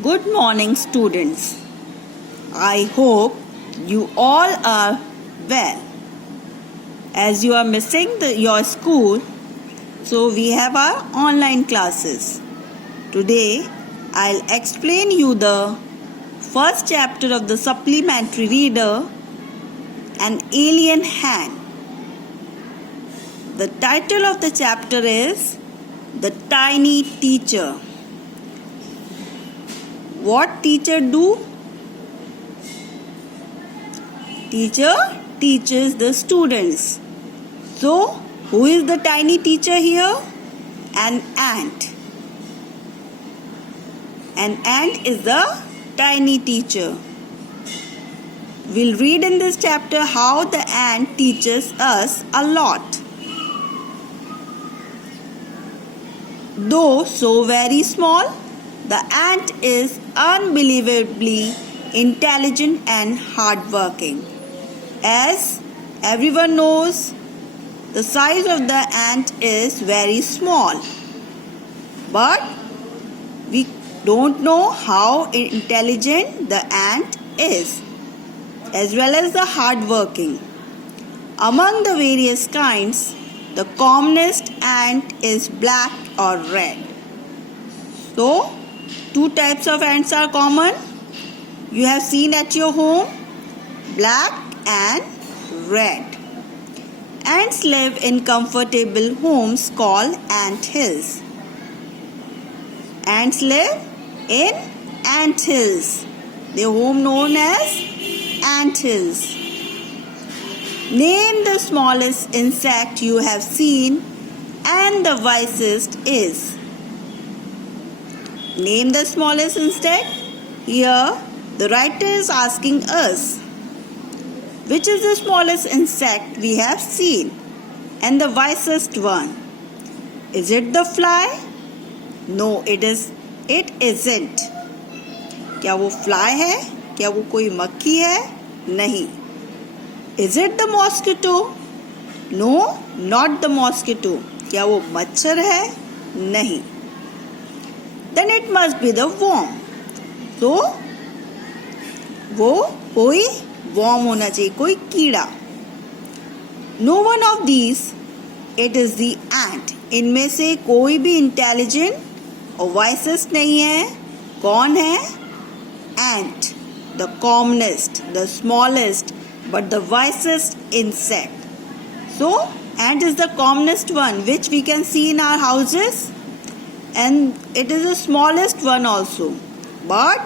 Good morning, students. I hope you all are well. As you are missing your school, so we have our online classes. Today, I'll explain you the first chapter of the supplementary reader, An Alien Hand. The title of the chapter is The Tiny Teacher. What teacher do? Teacher teaches the students. So, who is the tiny teacher here? An ant. An ant is the tiny teacher. We'll read in this chapter how the ant teaches us a lot. Though so very small, the ant is unbelievably intelligent and hardworking. As everyone knows, the size of the ant is very small. But we don't know how intelligent the ant is, as well as the hardworking. Among the various kinds, the commonest ant is black or red. So, two types of ants are common. You have seen at your home, black and red. Ants live in comfortable homes called ant hills. Ants live in ant hills. Their home known as ant hills. Name the smallest insect you have seen and the wisest is. Name the smallest insect. Here, the writer is asking us, which is the smallest insect we have seen and the wisest one? Is it the fly? No, it isn't. क्या वो fly है? क्या वो कोई मक्खी है? नहीं. Is it the mosquito? No, not the mosquito. क्या वो मच्छर है? नहीं. Then it must be the worm. तो वो कोई worm होना चाहिए, कोई कीड़ा. No one of these. It is the ant. इनमें से कोई भी intelligent और wisest नहीं है. कौन है? Ant. The commonest, the smallest, but the wisest insect. So, ant is the commonest one which we can see in our houses, and it is the smallest one also. But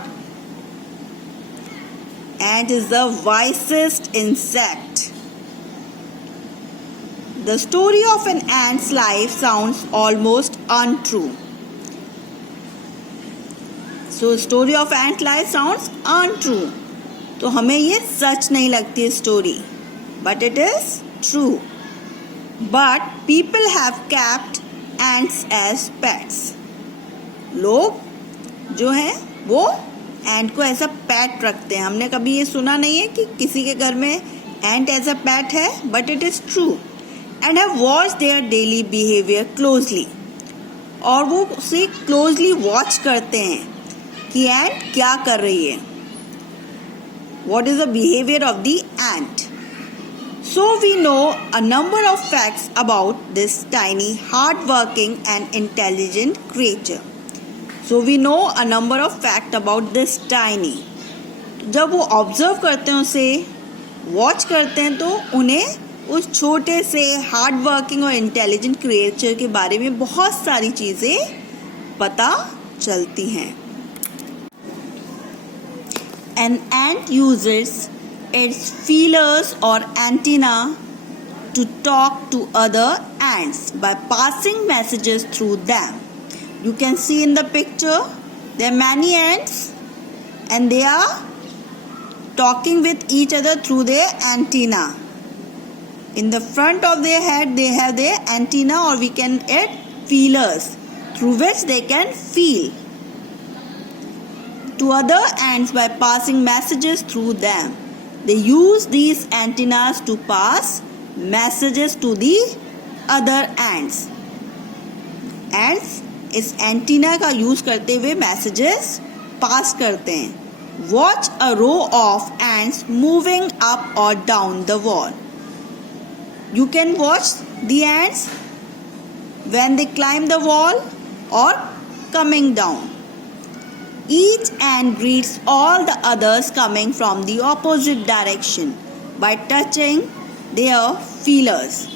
ant is the wisest insect. The story of an ant's life sounds almost untrue. So, story of ant life sounds untrue. तो हमें ये सच नहीं लगती है story, but it is true. But people have kept ants as pets. लोग जो हैं वो एंट को एज अ पैट रखते हैं. हमने कभी ये सुना नहीं है कि किसी के घर में एंट एज अ पैट है, but it is true. And have watch their daily behaviour closely. और वो उसे क्लोजली वॉच करते हैं कि एंट क्या कर रही है. What is the behavior of the ant? So we know a number of facts about this tiny, hard-working and intelligent creature. So we know a number of facts about this tiny. जब वो observe करते हैं, उसे watch करते हैं, तो उन्हें उस छोटे से hard-working और intelligent creature के बारे में बहुत सारी चीज़ें पता चलती हैं. An ant uses its feelers or antenna to talk to other ants by passing messages through them. You can see in the picture there are many ants and they are talking with each other through their antenna. In the front of their head they have their antenna, or we can add feelers through which they can feel to other ants by passing messages through them. They use these antennas to pass messages to the other ants. Ants इस antenna का use करते हुए messages पास करते हैं. Watch a row of ants moving up or down the wall. You can watch the ants when they climb the wall or coming down. Each ant greets all the others coming from the opposite direction by touching their feelers.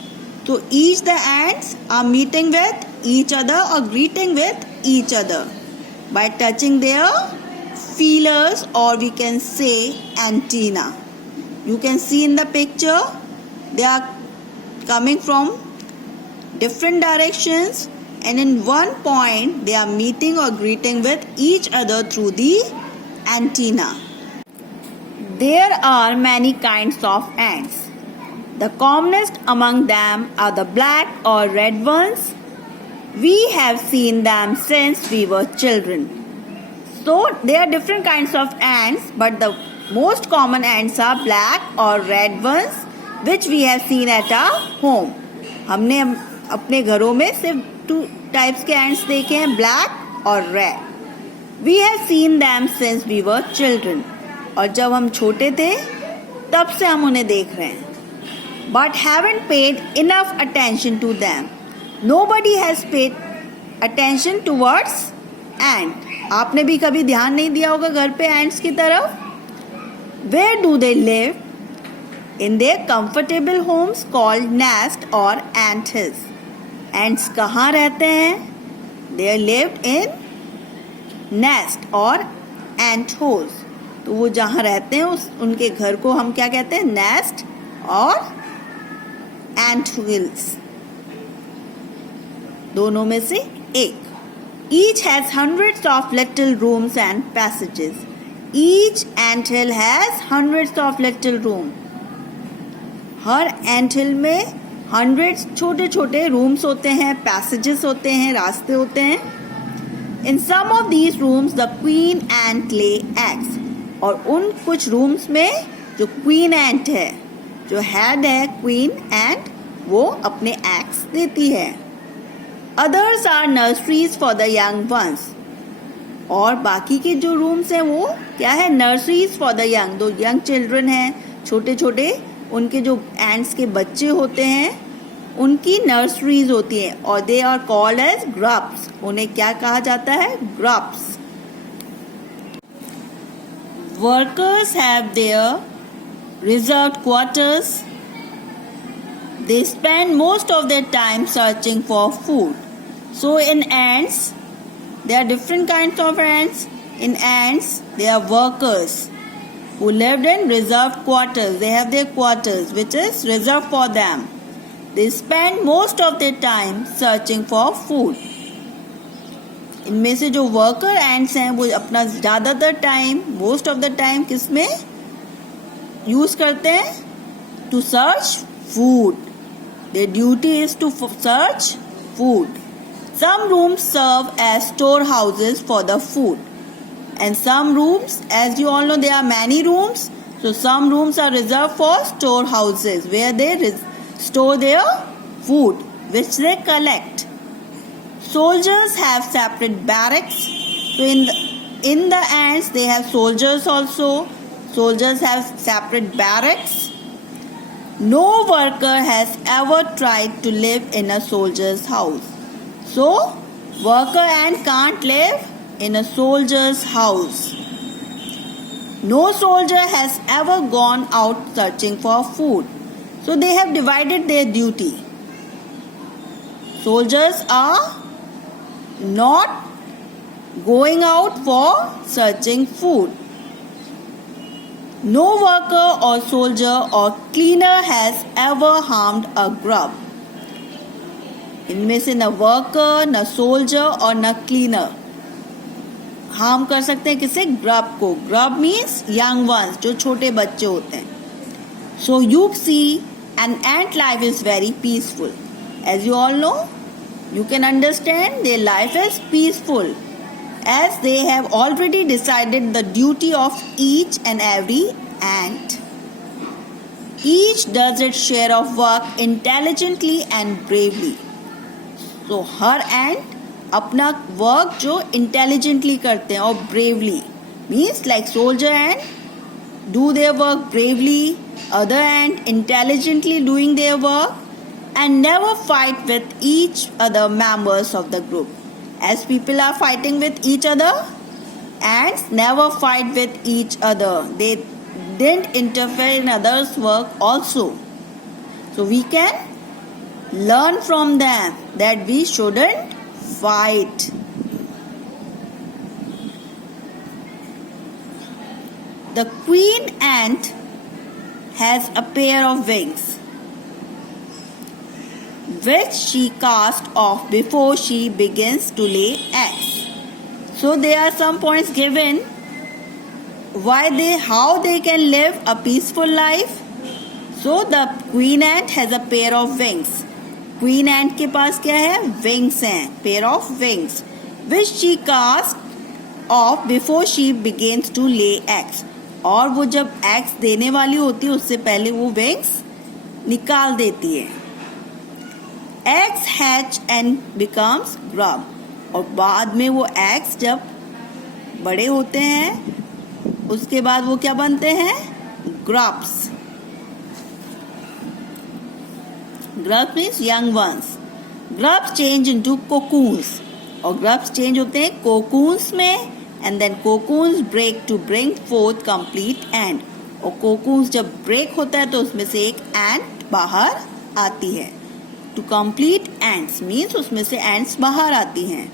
So each the ants are meeting with each other or greeting with each other by touching their feelers, or we can say antenna. You can see in the picture they are coming from different directions, and in one point they are meeting or greeting with each other through the antenna. There are many kinds of ants. The commonest among them are the black or red ones. We have seen them since we were children. So there are different kinds of ants, but the most common ants are black or red ones, which we have seen at our home. हमने अपने घरों में सिर्फ 2 types के ants देखे हैं, black और red. We have seen them since we were children. और जब हम छोटे थे तब से हम उन्हें देख रहे हैं. But haven't paid enough attention to them. Nobody has paid attention towards ant. आपने भी कभी ध्यान नहीं दिया होगा घर पे ants की तरफ. Where do they live? In their comfortable homes called nest or ant hills. Ants कहाँ रहते हैं? They lived in nest or ant holes. तो वो जहाँ रहते हैं उनके घर को हम क्या कहते हैं? Nest और ant hills. दोनों में से एक. Each has hundreds of little rooms and passages. Each anthill has hundreds of little rooms. Her anthill में hundreds छोटे छोटे rooms होते हैं, passages होते हैं, रास्ते होते हैं. In some of these rooms the queen ant lay eggs. और उन कुछ rooms में जो queen ant है, जो head है queen ant, वो अपने eggs देती है. Others are nurseries for the young ones. और बाकी के जो rooms हैं वो क्या है? Nurseries for the young. दो young children हैं, छोटे छोटे, उनके जो ants के बच्चे होते हैं उनकी nurseries होती हैं, और they are called as grubs. उन्हें क्या कहा जाता है? Grubs. Workers have their reserved quarters. They spend most of their time searching for food. So in ants, there are different kinds of ants. In ants, there are workers who lived in reserved quarters. They have their quarters which is reserved for them. They spend most of their time searching for food. इनमें से जो worker ants हैं वो अपना ज़्यादातर time, most of the time किस में use करते हैं? To search food. Their duty is to search food. Some rooms serve as storehouses for the food. And some rooms, as you all know, there are many rooms. So some rooms are reserved for storehouses where they store their food, which they collect. Soldiers have separate barracks. So in the ants, they have soldiers also. Soldiers have separate barracks. No worker has ever tried to live in a soldier's house. So, worker ant can't live in a soldier's house. No soldier has ever gone out searching for food. So, they have divided their duty. Soldiers are not going out for searching food. No worker or soldier or cleaner has ever harmed a grub. इनमें से न worker, न soldier और न cleaner harm कर सकते हैं किसे? ग्रब को. ग्रब मीन्स यंग वंस, जो छोटे बच्चे होते हैं. So you see an ant life is very peaceful. As you all know, you can understand their life is peaceful as they have already decided the duty of each and every ant. Each does its share of work intelligently and bravely. So her ant अपना work जो intelligently करते हैं और bravely. Means like soldier ant do their work bravely, other ant intelligently doing their work, and never fight with each other members of the group. As people are fighting with each other, ants never fight with each other. They didn't interfere in others' work also. So we can learn from them that we shouldn't fight. The queen ant has a pair of wings, which she casts off before she begins to lay eggs. So there are some points given how they can live a peaceful life. So the queen ant has a pair of wings. Queen ant के पास क्या है? Wings हैं, pair of wings, which she casts off before she begins to lay eggs. और वो जब eggs देने वाली होती है उससे पहले वो विंग्स निकाल देती है. Eggs hatch and becomes grub. और बाद में वो एग्स जब बड़े होते हैं उसके बाद वो क्या बनते हैं? Grubs. Grubs means young ones. Grubs change into cocoons. और ग्रब्स चेंज होते हैं कोकून्स में. And then cocoons break to bring forth complete ant. और cocoons जब break होता है तो उसमें से एक ant बाहर आती है. To complete ants means उसमें से ants बाहर आती हैं.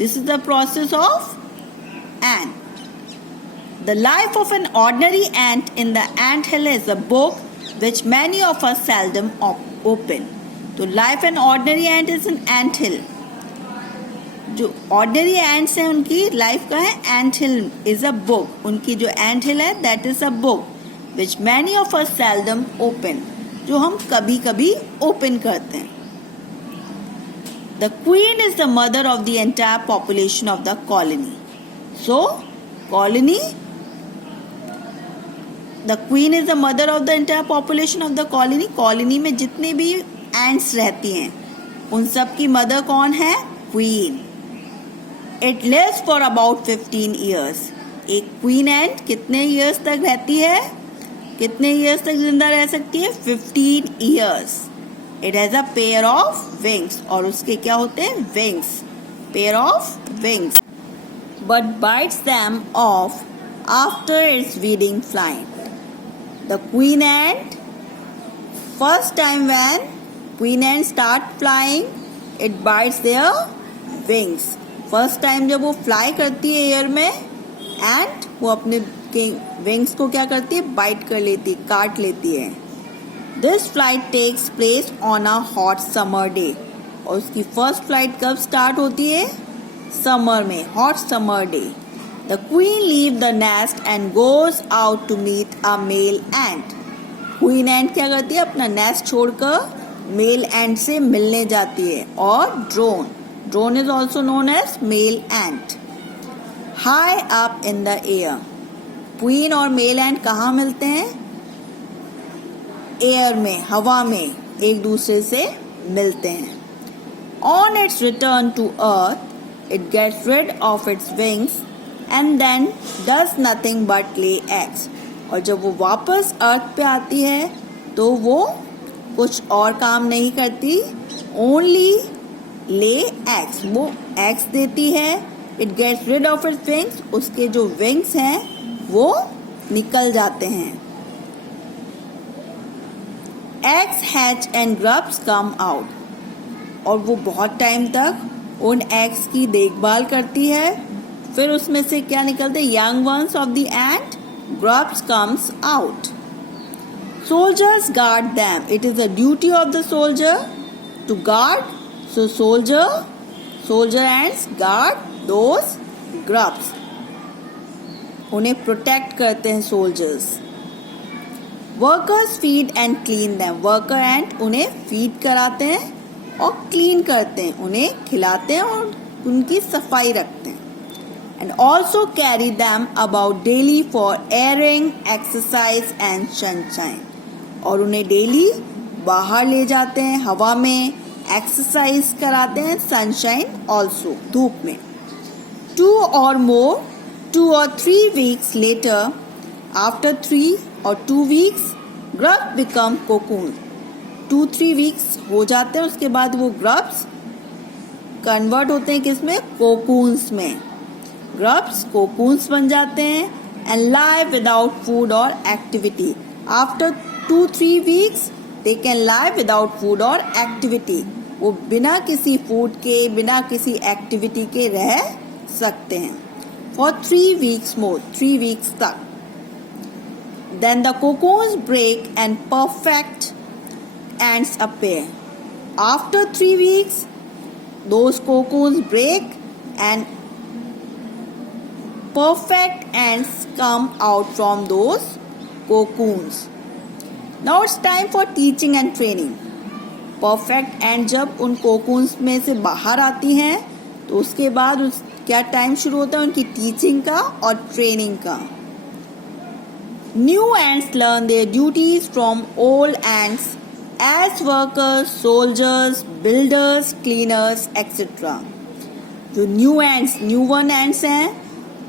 This is the process of ant. The life of an ordinary ant in the anthill is a book which many of us seldom open. तो life an ordinary ant is an anthill. जो ordinary ants हैं उनकी life का है एंट हिल is a book. उनकी जो एंट हिल है that is a book which many of us seldom open, जो हम कभी कभी ओपन करते हैं. The queen is the mother of the entire population of the colony. So colony, the queen is the mother of the entire population of the colony. Colony में जितने भी ants रहती हैं उन सब की मदर कौन है? Queen. It lives for about 15 years. एक क्वीन एंट कितने ईयर्स तक रहती है? कितने ईयर्स तक जिंदा रह सकती है? 15 years. It has a pair of wings. और उसके क्या होते हैं? Wings. Pair of wings. But bites them off after its wedding flight. The queen ant, first time when queen ant start flying, it bites their wings. First time जब वो fly करती है air में एंड वो अपने wings को क्या करती है? बाइट कर लेती, काट लेती है. This flight takes place on a hot summer day. और उसकी फर्स्ट फ्लाइट कब स्टार्ट होती है? समर में, hot summer day. The queen leave the nest and goes out to meet a male ant. Queen ant क्या करती है? अपना नेस्ट छोड़कर मेल एंट से मिलने जाती है. और Drone is also known as male ant. High up in the air. Queen और male ant कहाँ मिलते हैं? एयर में, हवा में एक दूसरे से मिलते हैं. On its return to earth, it gets rid of its wings and then does nothing but lay eggs. और जब वो वापस अर्थ पे आती है तो वो कुछ और काम नहीं करती, only ले एग्स. वो एग्स देती है. It gets rid of its wings. उसके जो विंग्स हैं वो निकल जाते हैं. Eggs hatch and grubs come out. और वो बहुत टाइम तक उन एग्स की देखभाल करती है. फिर उसमें से क्या निकलते हैं? Young ones of the ant. Grubs comes out. Soldiers guard them. It is a duty of the soldier to guard. So soldier ants guard those grubs. उन्हें प्रोटेक्ट करते हैं soldiers. Workers feed and clean them. Worker ant उन्हें feed कराते हैं और clean करते हैं. उन्हें खिलाते हैं और उनकी सफाई रखते हैं. And also carry them about daily for airing, exercise and sunshine. और उन्हें डेली बाहर ले जाते हैं हवा में, एक्सरसाइज कराते हैं, सनशाइन ऑल्सो, धूप में. 2 or more 2 or 3 weeks later, after 3 or 2 weeks, grubs become cocoon. 2-3 weeks हो जाते हैं, उसके बाद वो grubs कन्वर्ट होते हैं किसमें? कोकून्स में. ग्रब्स कोकून्स बन जाते हैं and lie without food or activity. After 2-3 weeks, they can lie without food or activity. वो बिना किसी फूड के, बिना किसी एक्टिविटी के रह सकते हैं. For 3 weeks more, 3 weeks तक. Then the cocoons break and perfect ants appear. After 3 weeks, those cocoons break and perfect ants come out from those cocoons. Now it's time for teaching and training. Perfect ant जब उन cocoons में से बाहर आती हैं तो उसके बाद क्या टाइम शुरू होता है उनकी टीचिंग का और ट्रेनिंग का. New ants learn their duties from old ants as workers, soldiers, builders, cleaners, etc. जो new ends, new one ends हैं,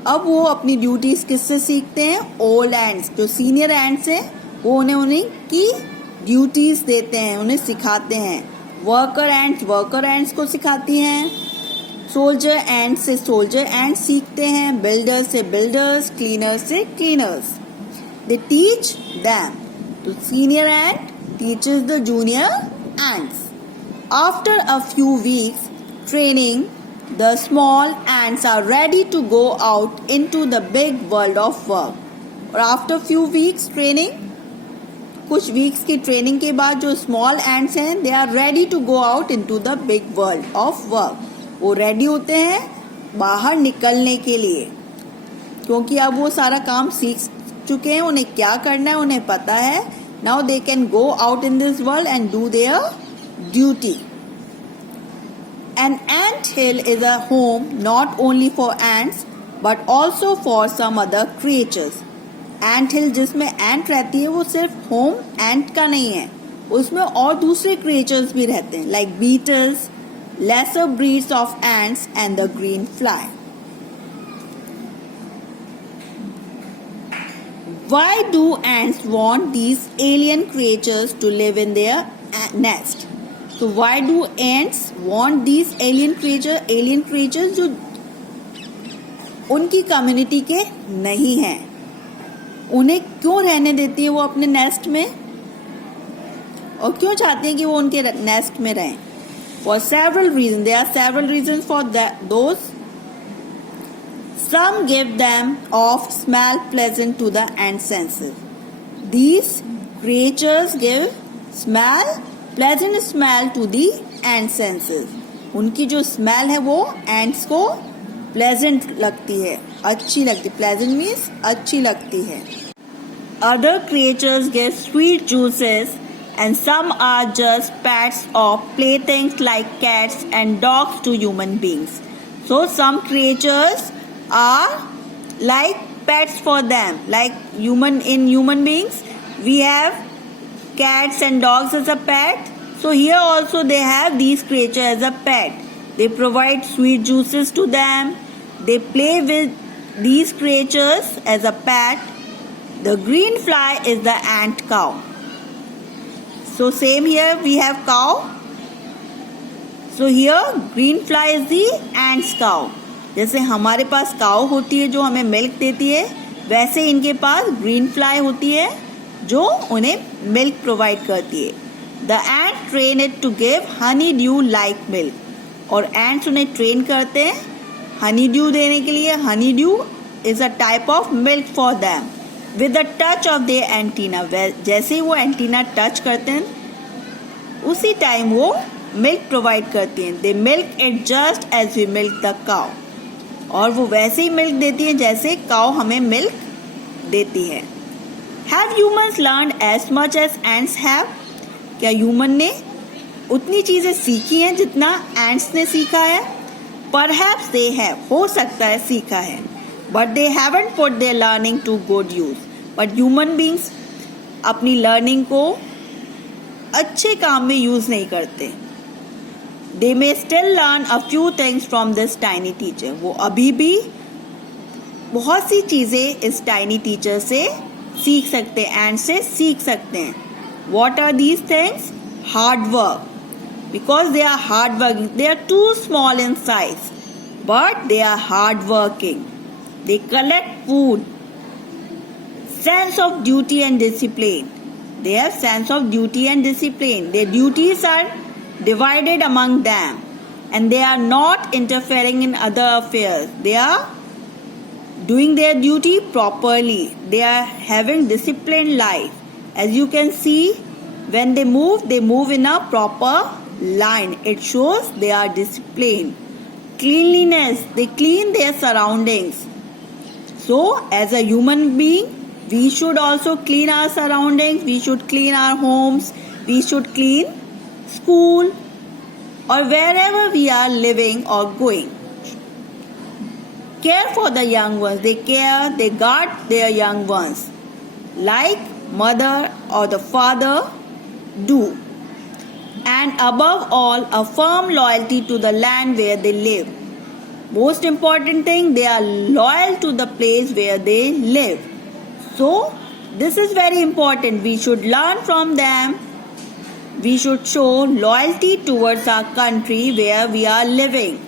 अब वो अपनी ड्यूटीज किससे सीखते हैं? Old ends. जो सीनियर एंड्स हैं वो उन्हें की ड्यूटीज देते हैं, उन्हें सिखाते हैं. वर्कर एंड्स को सिखाती हैं. सोल्जर एंड्स से सोल्जर एंड्स सीखते हैं. बिल्डर्स से बिल्डर्स, क्लीनर्स से क्लीनर्स. They teach them. तो senior ants teachers the junior ants. After a few weeks training, the small ants are ready to go out into the big world of work. और after few weeks training, कुछ weeks की training के बाद जो small ants हैं, they are ready to go out into the big world of work. वो ready होते हैं बाहर निकलने के लिए, क्योंकि अब वो सारा काम सीख चुके हैं, उन्हें क्या करना है उन्हें पता है. Now they can go out in this world and do their duty. An ant hill is a home not only for ants but also for some other creatures. Ant hill जिसमें ant रहती है वो सिर्फ home ant का नहीं है, उसमें और दूसरे creatures भी रहते हैं like beetles, lesser breeds of ants and the green fly. Why do ants want these alien creatures to live in their nest? So why do ants want these alien creatures जो उनकी community के नहीं हैं, उन्हें क्यों रहने देती है वो अपने नेस्ट में, और क्यों चाहते हैं कि वो उनके नेस्ट में रहें? For several reasons. There are several reasons for those. Some give them off smell pleasant to the ant senses. These creatures give pleasant smell to the ant senses. उनकी जो स्मेल है वो एंट्स को pleasant लगती है, अच्छी लगती. Pleasant means अच्छी लगती है. Other creatures give sweet juices and some are just pets or playthings like cats and dogs to human beings. So some creatures are like pets for them, like human beings we have cats and dogs as a pet. So here also they have these creatures as a pet. They provide sweet juices to them. They play with these creatures as a pet. The green fly is the ant cow. So same here we have cow. So here green fly is the ant's cow. जैसे हमारे पास काऊ होती है जो हमें milk देती है, वैसे इनके पास ग्रीन फ्लाई होती है जो उन्हें मिल्क प्रोवाइड करती है. The ant train it to give honey dew like milk. और एंट्स उन्हें ट्रेन करते हैं हनी ड्यू देने के लिए. Honey dew is a type of milk for them with the touch of the antenna. जैसे ही वो एंटीना टच करते हैं उसी टाइम वो मिल्क प्रोवाइड करती हैं. They milk it just as we milk the cow. और वो वैसे ही मिल्क देती है जैसे काउ हमें मिल्क देती है. Have humans learn as much as ants have. क्या ह्यूमन ने उतनी चीज़ें सीखी हैं जितना एंट्स ने सीखा है? Perhaps they have. हो सकता है सीखा है, but they haven't put their learning to good use. But human beings अपनी लर्निंग को अच्छे काम में यूज नहीं करते. They may still learn a few things from this tiny teacher. वो अभी भी बहुत सी चीज़ें इस टाइनी टीचर से सीख सकते हैं, एंड से सीख सकते हैं. What are these things? Hard work. Because they are hard working. They are too small in size, but they are hard working. They collect food. Sense of duty and discipline. They have sense of duty and discipline. Their duties are divided among them, and they are not interfering in other affairs. They are doing their duty properly. They are having disciplined life. As you can see, when they move in a proper line. It shows they are disciplined. Cleanliness, they clean their surroundings. So, as a human being, we should also clean our surroundings. We should clean our homes. We should clean school or wherever we are living or going. Care for the young ones. They care, they guard their young ones, like mother or the father do. And above all, a firm loyalty to the land where they live. Most important thing, they are loyal to the place where they live. So, this is very important. We should learn from them. We should show loyalty towards our country where we are living.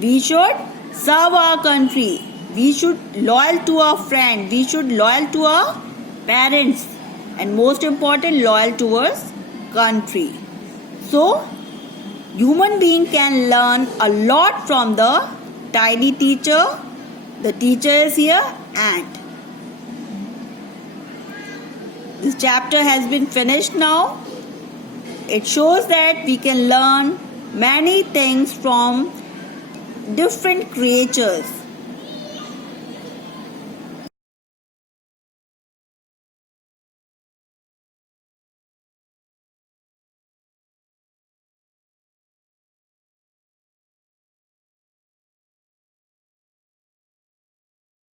We should serve our country. We should loyal to our friend. We should loyal to our parents. And most important, loyal towards country. So, human being can learn a lot from the tiny teacher. The teacher is here, ant. This chapter has been finished now. It shows that we can learn many things from different creatures.